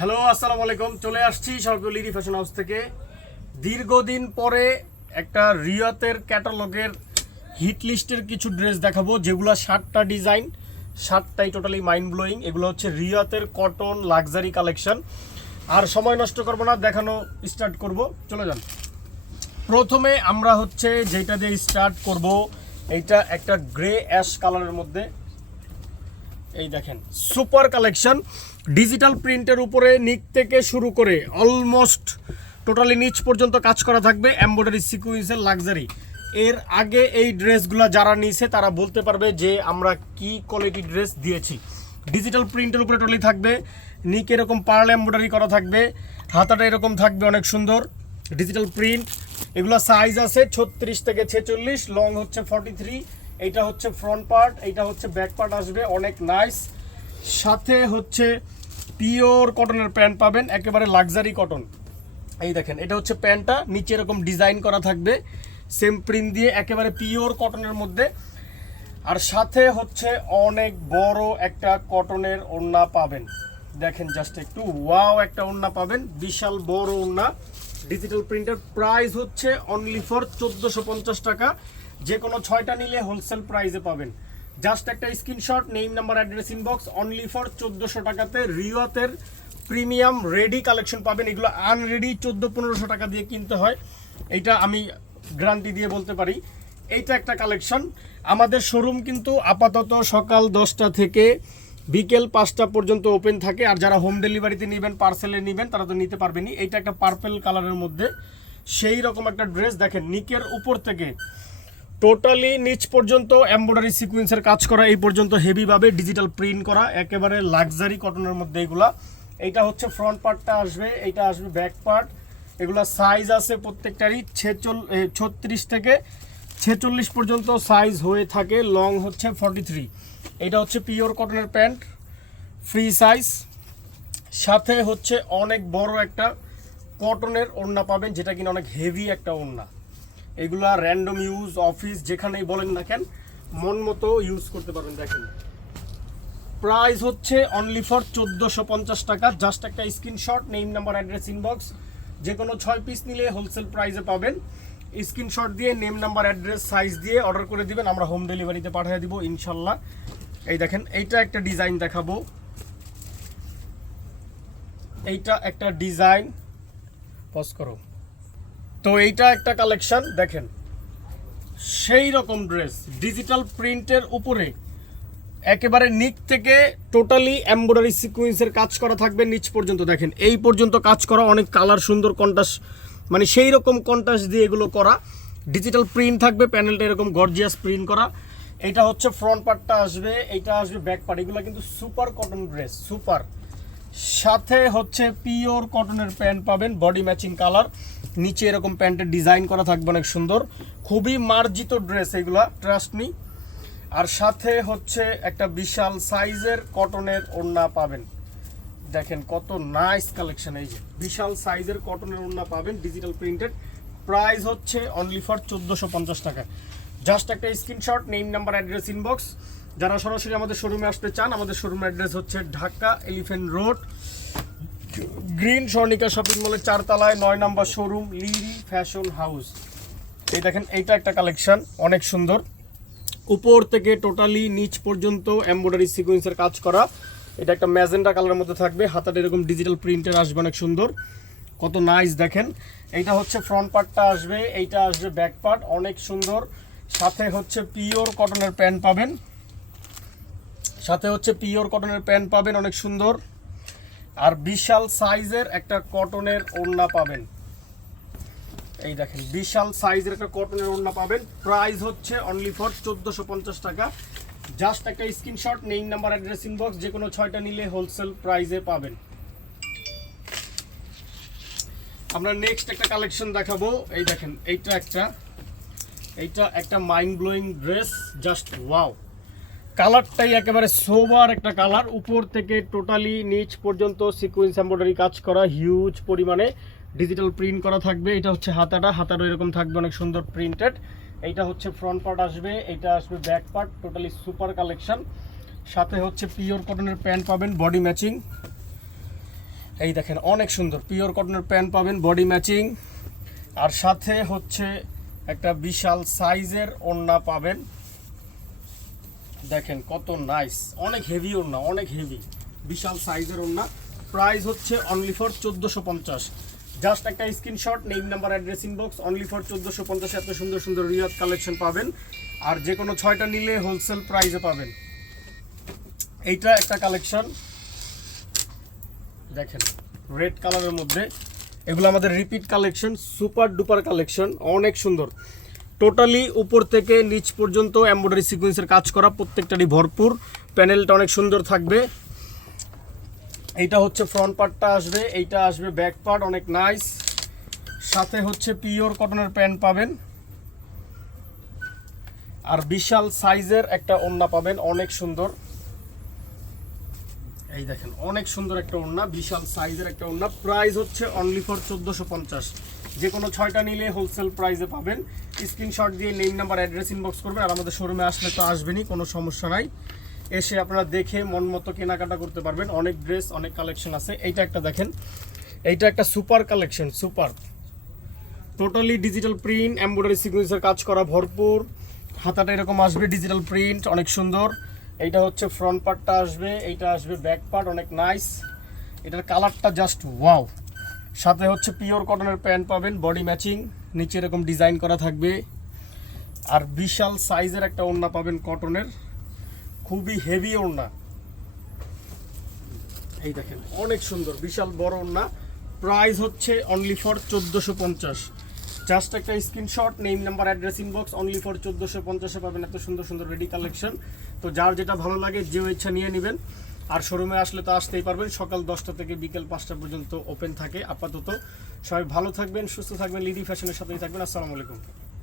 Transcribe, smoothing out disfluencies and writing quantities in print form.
Hello, আসসালামু আলাইকুম। চলে আসছি সর্বপ্রিয় লিডি ফ্যাশন হাউস থেকে। দীর্ঘদিন পরে একটা রিয়াতের ক্যাটালগের হিট লিস্টের কিছু ড্রেস দেখাবো, যেগুলো 7টা ডিজাইন, 7টাই টোটালি মাইন্ড ব্লোয়িং। এগুলো হচ্ছে রিয়াতের কটন লাক্সারি কালেকশন। আর সময় নষ্ট করবো না, দেখানো স্টার্ট করব। চলে যান। প্রথমে আমরা হচ্ছে যেটা দিয়ে স্টার্ট করব, এইটা একটা গ্রে অ্যাশ কালারের মধ্যে। এই দেখেন, সুপার কালেকশন। ডিজিটাল প্রিন্টের উপরে নিচ থেকে শুরু করে অলমোস্ট টোটালি নিচ পর্যন্ত কাজ করা থাকবে, এমব্রয়ডারি সিকুয়েন্সের লাক্সারি। এর আগে এই ড্রেসগুলো যারা নিয়েছে তারা বলতে পারবে যে আমরা কি কোয়ালিটি ড্রেস দিয়েছি। ডিজিটাল প্রিন্টের উপরে টোটালি থাকবে, নিক এরকম পার্ল এমব্রয়ডারি করা থাকবে, হাতাটা এরকম থাকবে অনেক সুন্দর ডিজিটাল প্রিন্ট। এগুলো সাইজ আছে 36 থেকে 46, লং হচ্ছে 43। এইটা হচ্ছে ফ্রন্ট পার্ট, এইটা হচ্ছে ব্যাক পার্ট আসবে, অনেক নাইস। সাথে হচ্ছে পিওর কটনের প্যান্ট পাবেন, একেবারে লাক্সারি কটন। এই দেখেন, এটা হচ্ছে প্যান্টটা, নিচে এরকম ডিজাইন করা থাকবে সেম প্রিন্ট দিয়ে, একেবারে পিওর কটনের মধ্যে। আর সাথে হচ্ছে অনেক বড় একটা কটনের ওড়না পাবেন। দেখেন জাস্ট একটু ওয়াও, একটা ওড়না পাবেন, বিশাল বড় ওড়না। ডিজিটাল প্রিন্টের প্রাইস হচ্ছে অনলি ফর 1450 টাকা। যে কোনো 6টা নিলে হোলসেল প্রাইসে পাবেন। জাস্ট একটা screenshot, name number address inbox, only for 1400 টাকাতে রিওয়াতের প্রিমিয়াম রেডি কালেকশন পাবেন। এগুলো আনরেডি 1400-1500 টাকা দিয়ে কিনতে হয়, এইটা আমি গ্যারান্টি দিয়ে বলতে পারি। এইটা একটা কালেকশন। আমাদের শোরুম কিন্তু আপাতত সকাল 10টা থেকে বিকেল 5টা পর্যন্ত ওপেন থাকে। আর যারা হোম ডেলিভারিতে নেবেন, পার্সেলে নেবেন, তারা তো নিতে পারবেনই। এইটা একটা পার্পল কালারের মধ্যে সেই রকম একটা ড্রেস। দেখেন, নিকের উপর থেকে টোটালি নিচ পর্যন্ত এমব্রয়ডারি সিকুয়েন্সের কাজ করা, এই পর্যন্ত হেভিভাবে ডিজিটাল প্রিন্ট করা, একেবারে লাক্সারি কটনের মধ্যে এগুলা। এইটা হচ্ছে ফ্রন্ট পার্টটা আসবে, এইটা আসবে ব্যাক পার্ট। এগুলা সাইজ আছে প্রত্যেকটারই 36 থেকে 46 পর্যন্ত সাইজ হয়ে থাকে, লং হচ্ছে 43। এটা হচ্ছে পিওর কটনের প্যান্ট, ফ্রি সাইজ। সাথে হচ্ছে অনেক বড় একটা কটনের ওড়না পাবেন, যেটা কিনা অনেক হেভি একটা ওড়না। এগুলা র্যান্ডম ইউজ, অফিস যেখানেই বলেন না কেন, মন মতো ইউজ করতে পারবেন। দেখেন, প্রাইস হচ্ছে অনলি ফর 1450 টাকা। জাস্ট একটা screenshot, name number address inbox, যে কোনো 6 পিস নিলে হোলসেল প্রাইসে পাবেন। স্ক্রিনশট দিয়ে নেম নাম্বার অ্যাড্রেস সাইজ দিয়ে অর্ডার করে দিবেন, আমরা হোম ডেলিভারিতে পাঠিয়ে দিব ইনশাল্লাহ। এই দেখেন, এইটা একটা ডিজাইন দেখাবো। এইটা একটা ডিজাইন, পজ করো। তো এইটা একটা কালেকশন। দেখেন, সেই রকম ড্রেস, ডিজিটাল প্রিন্টের উপরে একেবারে নিচ থেকে টোটালি এমব্রয়ডারি সিকুয়েন্সের কাজ করা থাকবে নিচ পর্যন্ত। দেখেন, এই পর্যন্ত কাজ করা, অনেক কালার সুন্দর কন্ট্রাস্ট, মানে সেই রকম কন্ট্রাস্ট দিয়ে এগুলো করা। ডিজিটাল প্রিন্ট থাকবে, প্যানেলটা এরকম গর্জিয়াস প্রিন্ট করা। এইটা হচ্ছে ফ্রন্ট পার্টটা আসবে, এইটা আসবে ব্যাক পার্ট। এগুলো কিন্তু সুপার কটন ড্রেস, সুপার। সাথে হচ্ছে পিওর কটনের প্যান্ট পাবেন, বডি ম্যাচিং কালার, নিচে এরকম প্যান্টের ডিজাইন করা থাকবে অনেক সুন্দর, খুবই মার্জিত ড্রেস এগুলা, ট্রাস্ট মি। আর সাথে হচ্ছে একটা বিশাল সাইজের কটনের ওড়না পাবেন। দেখেন কত নাইস কালেকশন, এই যে বিশাল সাইজের কটনের ওড়না পাবেন ডিজিটাল প্রিন্টেড। প্রাইস হচ্ছে অনলি ফর 1450 টাকা। জাস্ট একটা screenshot, name number address inbox. যারা সরাসরি আমাদের শোরুমে আসতে চান, আমাদের শোরুমের অ্যাড্রেস হচ্ছে Dhaka elephant road, green Swarnika shopping মলের 4 তলায় 9 নম্বর শোরুম, লিডি ফ্যাশন হাউস। এই দেখেন, এইটা একটা কালেকশন, অনেক সুন্দর। উপর থেকে টোটালি নিচ পর্যন্ত এমব্রয়ডারি সিকোয়েন্সের কাজ করা। এটা একটা ম্যাজেন্টা কালারের মধ্যে থাকবে, হাতাটা এরকম ডিজিটাল প্রিন্টের আসবে, অনেক সুন্দর, কত নাইস। দেখেন, এইটা হচ্ছে ফ্রন্ট পার্টটা আসবে, এইটা আসবে ব্যাক পার্ট, অনেক সুন্দর। সাথে হচ্ছে পিওর কটনের প্যান্ট পাবেন, সাথে হচ্ছে পিওর কটনের প্যান্ট পাবেন, অনেক সুন্দর। আর বিশাল সাইজের একটা কটনের ওড়না পাবেন। এই দেখেন, বিশাল সাইজের একটা কটনের ওড়না পাবেন। প্রাইস হচ্ছে অনলি ফর 1450 টাকা। জাস্ট একটা screenshot, name number address inbox, যে কোনো 6টা নিলে হোলসেল প্রাইসে পাবেন। আমরা নেক্সট একটা কালেকশন দেখাবো। এই দেখেন, এইটা একটা mind blowing dress, just wow. কালারটাই একেবারে সোবার একটা কালার, উপর থেকে টোটালি নিচ পর্যন্ত সিকোয়েন্স এমব্রয়ডারি কাজ করা, হিউজ পরিমাণে ডিজিটাল প্রিন্ট করা থাকবে। এটা হচ্ছে হাতাটা এরকম থাকবে, অনেক সুন্দর প্রিন্টেড। এইটা হচ্ছে ফ্রন্ট পার্ট আসবে, এইটা আসবে back part, totally super collection. সাথে হচ্ছে পিওর কটনের প্যান্ট পাবেন, বডি ম্যাচিং। এই দেখেন অনেক সুন্দর পিওর কটনের প্যান্ট পাবেন, বডি ম্যাচিং, আর সাথে হচ্ছে একটা বিশাল সাইজের ওড়না পাবেন। দেখেন কত নাইস, অনেক হেভি ওড়না, অনেক হেভি, বিশাল সাইজের ওড়না। প্রাইস হচ্ছে অনলি ফর 1450। জাস্ট একটা screenshot, name number address inbox, only for 1450 এত সুন্দর সুন্দর রিয়াদ কালেকশন পাবেন। আর যে কোনো 6টা নিলে হোলসেল প্রাইসে পাবেন। এইটা একটা কালেকশন দেখেন রেড কালারের মধ্যে, এগুলো আমাদের repeat collection, super duper collection, অনেক সুন্দর। টোটালি উপর থেকে নিচ পর্যন্ত এমব্রয়ডারি সিকোয়েন্সের কাজ করা, প্রত্যেকটারই ভরপুর। প্যানেলটা অনেক সুন্দর থাকবে। এইটা হচ্ছে ফ্রন্ট পার্টটা আসবে, এইটা আসবে ব্যাক পার্ট, অনেক নাইস। সাথে হচ্ছে পিওর কটনের প্যান্ট পাবেন, আর বিশাল সাইজের একটা ওড়না পাবেন, অনেক সুন্দর। এই দেখেন অনেক সুন্দর একটা ওড়না, বিশাল সাইজের একটা ওড়না। প্রাইস হচ্ছে অনলি ফর 1450। যে কোনো 6টা নিলে হোলসেল প্রাইসে পাবেন। স্ক্রিনশট দিয়ে নেম নাম্বার অ্যাড্রেস ইনবক্স করবেন। আর আমাদের শোরুমে আসলে তো আসবেনই, কোনো সমস্যা নাই। এসে আপনারা দেখে মন মতো কেনাকাটা করতে পারবেন। অনেক ড্রেস, অনেক কালেকশন আছে। এইটা একটা দেখেন, এইটা একটা super collection, super. Totally digital print, embroidery সিকোয়েন্সের কাজ করা ভরপুর। হাতাটা এরকম আসবে, ডিজিটাল প্রিন্ট, অনেক সুন্দর। এইটা হচ্ছে ফ্রন্ট পার্টটা আসবে, এইটা আসবে ব্যাক পার্ট, অনেক নাইস। এটার কালারটা জাস্ট ওয়াও। সাথে হচ্ছে পিওর কটনের প্যান্ট পাবেন, বডি ম্যাচিং, নিচে এরকম ডিজাইন করা থাকবে। আর বিশাল সাইজের একটা ওড়না পাবেন কটনের, খুবই হেভি ওড়না। এই দেখেন অনেক সুন্দর, বিশাল বড় ওড়না। প্রাইস হচ্ছে অনলি ফর 1450। জাস্ট একটা screenshot, name number address inbox, only for 1450-এ পাবেন এত সুন্দর সুন্দর রেডি কালেকশন। তো যার যেটা ভালো লাগে যে ইচ্ছা নিয়ে নেবেন। আর শোরুমে আসলে তো আসতেই পারবেন, সকাল 10টা থেকে বিকেল 5টা পর্যন্ত ওপেন থাকে আপাতত। সবাই ভালো থাকবেন, সুস্থ থাকবেন, লিডি ফ্যাশনের সাথেই থাকবেন। আসসালামু আলাইকুম।